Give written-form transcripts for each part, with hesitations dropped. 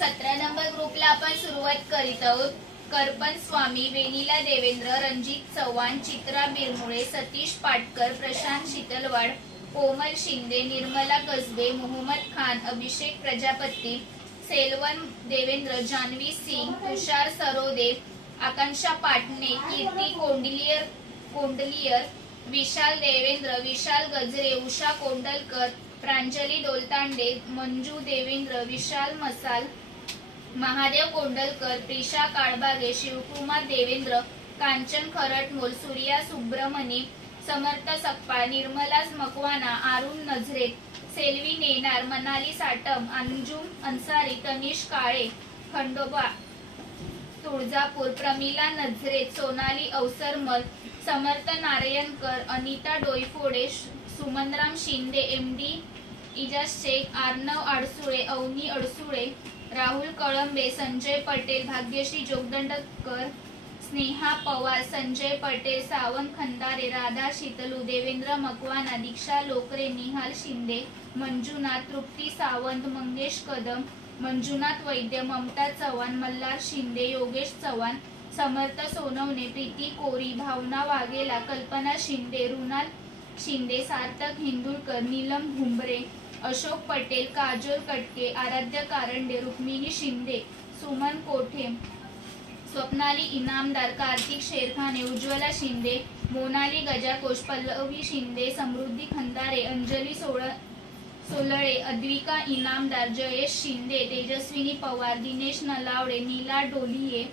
17 number ग्रुपला आपण सुरुवात करीत आहोत। करपन स्वामी, वेनिला देवेंद्र, रणजित चव्हाण, चित्रा बिरमुळे, सतीश पाटकर, प्रशांत शीतलवाड, कोमल शिंदे, निर्मला कसबे, मोहम्मद खान, अभिषेक प्रजापती, सेल्वन देवेंद्र, जानवी सिंग, तुषार सरोदे, आकांक्षा पाटणे, कीर्ती कोंडलियर, विशाल देवेंद्र, विशाल गजरे, उषा कोंडलकर, प्रांजली दोलतांडे, मंजू देवेंद्र, विशाल मसाल, महादेव कोंडलकर, प्रिशा काळबागे, शिवकुमार देवेंद्र, कांचन खरटमोल, सूर्या सुब्रमणी, समर्थ सकपाळ, निर्मला मकवाना, अरुण नजरे, सेल्वी नेनार, मनाली साटम, अंजुम अन्सारी, तनिष काळे, खंडोबा तुळजापूर, प्रमिला नजरे, सोनाली अवसरमल, समर्थ नारायणकर, अनिता डोईफोडे, सुमनराम शिंदे, एमडी इजाज शेख, अर्णव आडसुळे, अवनी अडसुळे, राहुल कळंबे, संजय पटेल, भाग्यश्री जोगदंडकर, स्नेहा पवार, संजय पटेल, सावंत खंदारे, राधा शीतलू, देवेंद्र मकवाना, दीक्षा लोकरे, निहाल शिंदे, मंजुनाथ, तृप्ती सावंत, मंगेश कदम, मंजुनाथ वैद्य, ममता चव्हाण, मल्हार शिंदे, योगेश चव्हाण, समर्थ सोनवणे, प्रीती कोरी, भावना वाघेला, कल्पना शिंदे, रुणाल शिंदे, सार्थक हिंदुळकर, नीलम घुंबरे, अशोक पटेल, काजोल कटके, आराध्य कारंडे, रुक्मिणी शिंदे, सुमन कोठे, स्वप्नाली इनामदार, कार्तिक शेरखाने, उज्ज्वला शिंदे, मोनाली गजाकोश, पल्लवी शिंदे, समृद्धी खंदारे, अंजली सोलळे, अद्विका इनामदार, जयेश शिंदे, तेजस्विनी पवार, दिनेश नलावडे, नीला डोलिये,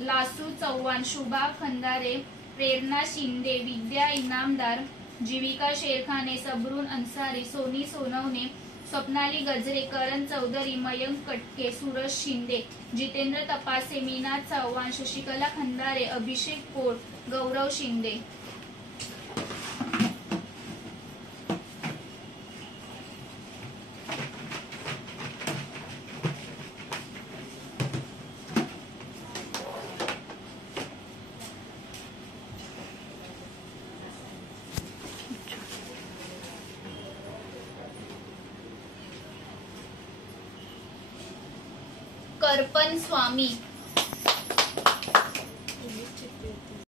लासू चव्हाण, शुभा खंदारे, प्रेरणा शिंदे, विद्या इनामदार, जीविका शेरखाने, सबरून अन्सारी, सोनी सोनवणे, स्वप्नाली गजरे, करण चौधरी, मयंक कटके, सूरज शिंदे, जितेंद्र तपासे, मीना चव्हाण, शशिकला खंदारे, अभिषेक पोळ, गौरव शिंदे। करपन स्वामी,